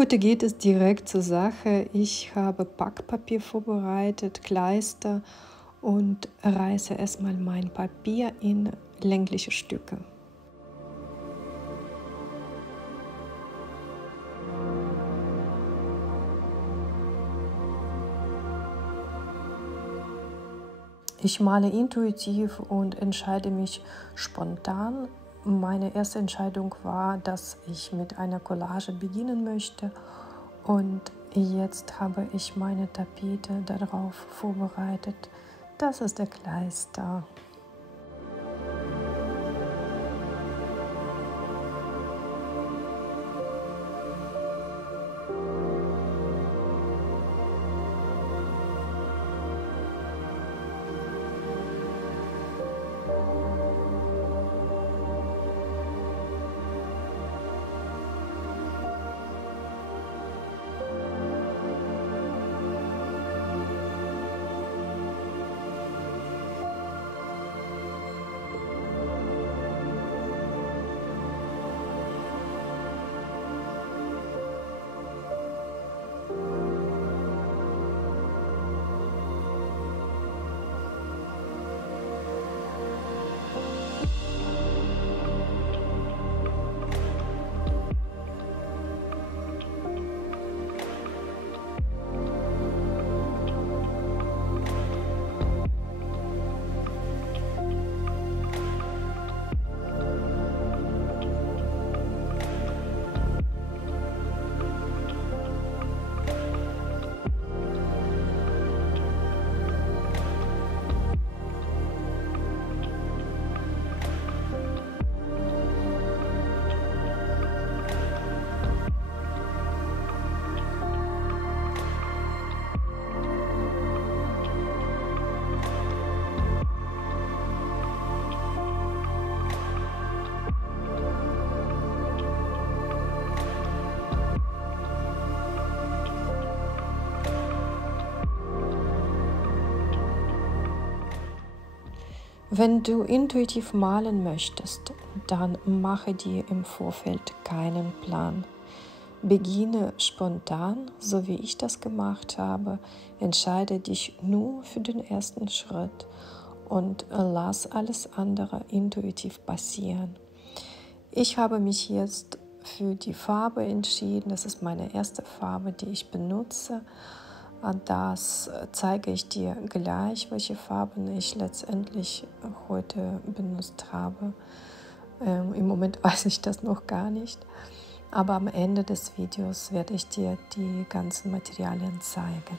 Heute geht es direkt zur Sache. Ich habe Backpapier vorbereitet, Kleister und reiße erstmal mein Papier in längliche Stücke. Ich male intuitiv und entscheide mich spontan. Meine erste Entscheidung war, dass ich mit einer Collage beginnen möchte, und jetzt habe ich meine Tapete darauf vorbereitet. Das ist der Kleister. Wenn du intuitiv malen möchtest, dann mache dir im Vorfeld keinen Plan. Beginne spontan, so wie ich das gemacht habe, entscheide dich nur für den ersten Schritt und lass alles andere intuitiv passieren. Ich habe mich jetzt für die Farbe entschieden. Das ist meine erste Farbe, die ich benutze. Das zeige ich dir gleich, welche Farben ich letztendlich heute benutzt habe. Im Moment weiß ich das noch gar nicht, aber am Ende des Videos werde ich dir die ganzen Materialien zeigen.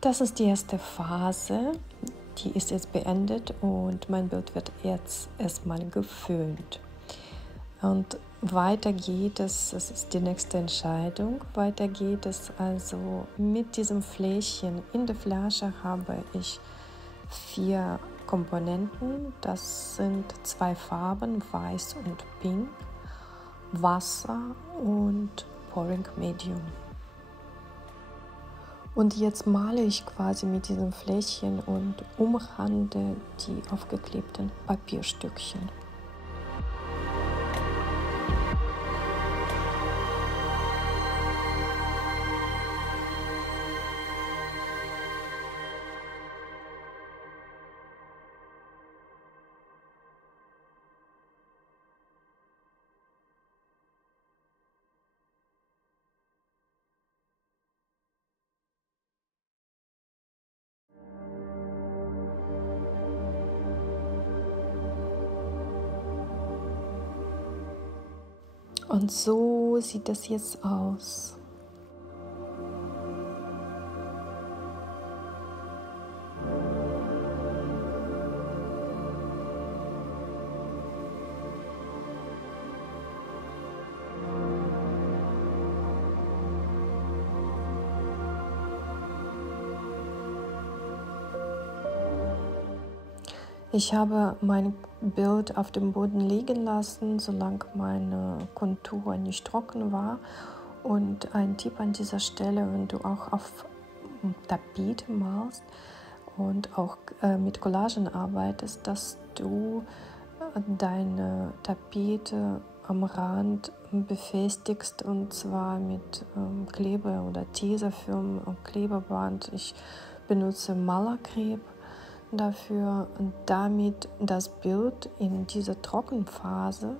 Das ist die erste Phase, die ist jetzt beendet und mein Bild wird jetzt erstmal geföhnt. Und weiter geht es, das ist die nächste Entscheidung, weiter geht es also mit diesem Fläschchen. In der Flasche habe ich 4 Komponenten, das sind 2 Farben, Weiß und Pink, Wasser und Pouring Medium. Und jetzt male ich quasi mit diesem Fläschchen und umrande die aufgeklebten Papierstückchen. Und so sieht das jetzt aus. Ich habe mein Bild auf dem Boden liegen lassen, solange meine Kontur nicht trocken war. Und ein Tipp an dieser Stelle, wenn du auch auf Tapete malst und auch mit Collagen arbeitest, dass du deine Tapete am Rand befestigst, und zwar mit Kleber oder Tesafilm und Klebeband. Ich benutze Malerkreb dafür, damit das Bild in dieser Trockenphase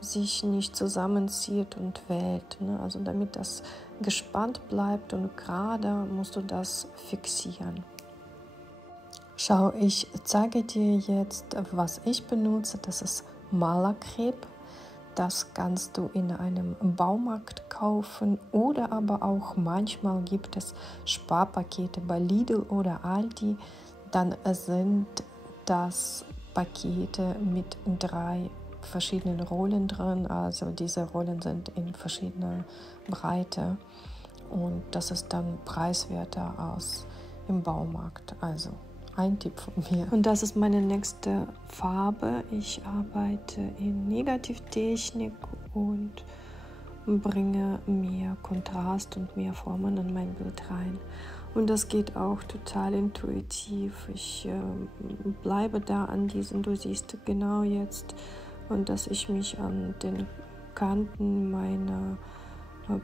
sich nicht zusammenzieht und wählt. Ne? Also damit das gespannt bleibt und gerade, musst du das fixieren. Schau, ich zeige dir jetzt, was ich benutze. Das ist Malerkreb. Das kannst du in einem Baumarkt kaufen oder aber auch manchmal gibt es Sparpakete bei Lidl oder Aldi. Dann sind das Pakete mit 3 verschiedenen Rollen drin. Also diese Rollen sind in verschiedener Breite und das ist dann preiswerter als im Baumarkt. Also ein Tipp von mir. Und das ist meine nächste Farbe. Ich arbeite in Negativtechnik und bringe mehr Kontrast und mehr Formen in mein Bild rein. Und das geht auch total intuitiv. Ich bleibe da an diesen, du siehst genau jetzt, und dass ich mich an den Kanten meiner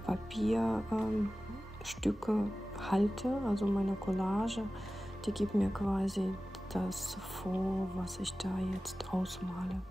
Papierstücke halte, also meine Collage. Die gibt mir quasi das vor, was ich da jetzt ausmale.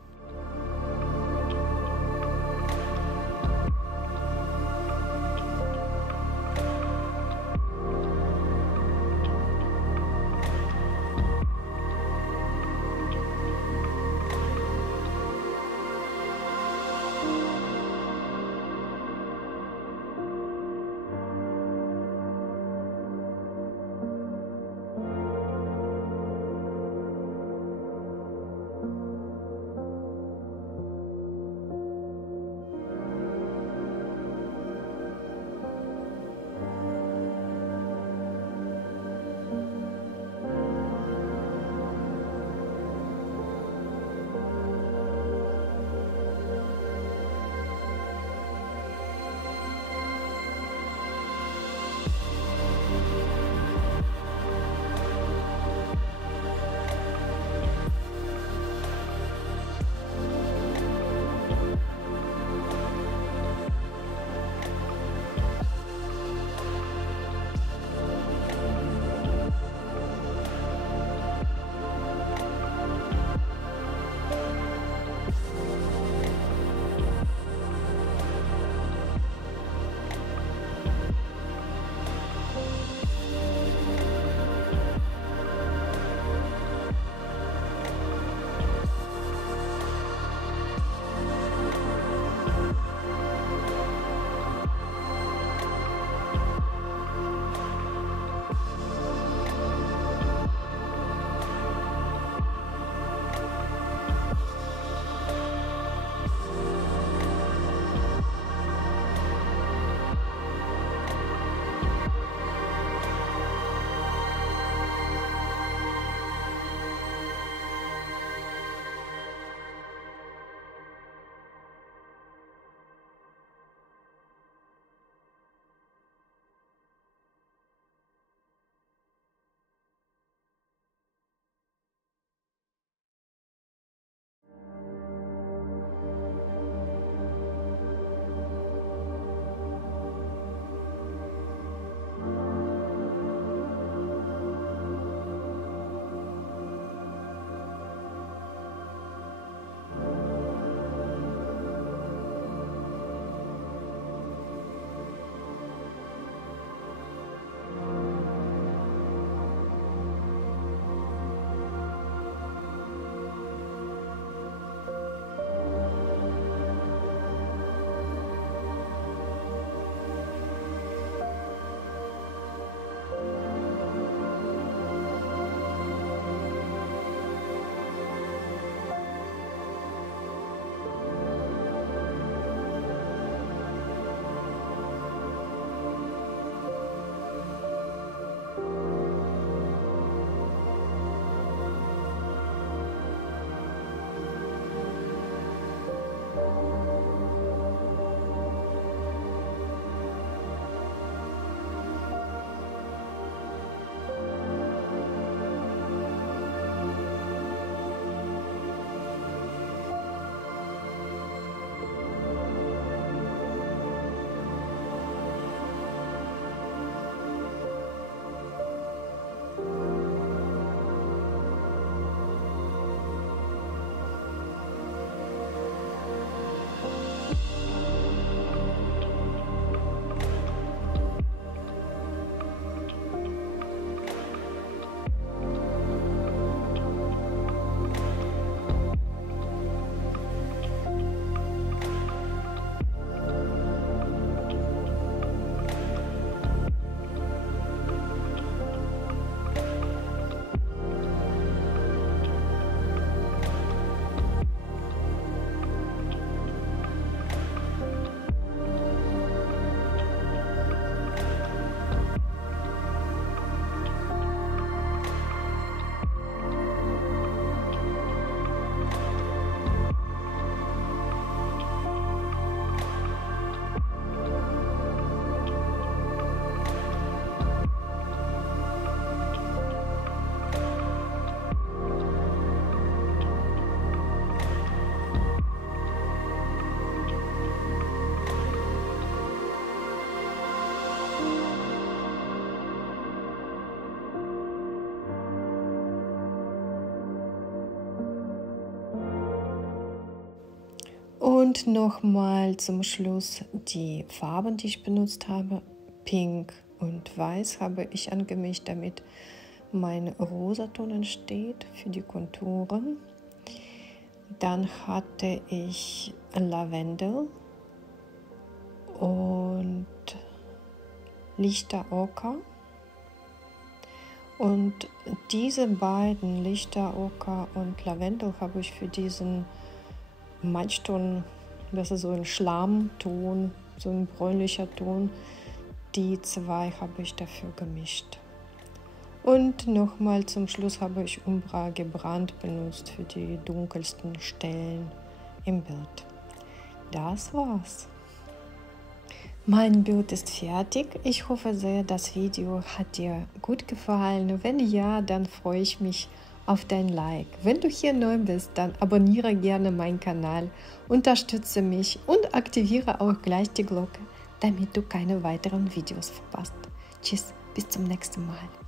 Und nochmal zum Schluss die Farben, die ich benutzt habe. Pink und Weiß habe ich angemischt, damit mein Rosaton entsteht für die Konturen. Dann hatte ich Lavendel und lichter Oker. Und diese beiden, lichter Oker und Lavendel, habe ich für diesen Matschton, das ist so ein Schlammton, so ein bräunlicher Ton, die zwei habe ich dafür gemischt. Und nochmal zum Schluss habe ich Umbra gebrannt benutzt für die dunkelsten Stellen im Bild. Das war's. Mein Bild ist fertig. Ich hoffe sehr, das Video hat dir gut gefallen. Wenn ja, dann freue ich mich auf dein Like. Wenn du hier neu bist, dann abonniere gerne meinen Kanal, unterstütze mich und aktiviere auch gleich die Glocke, damit du keine weiteren Videos verpasst. Tschüss, bis zum nächsten Mal.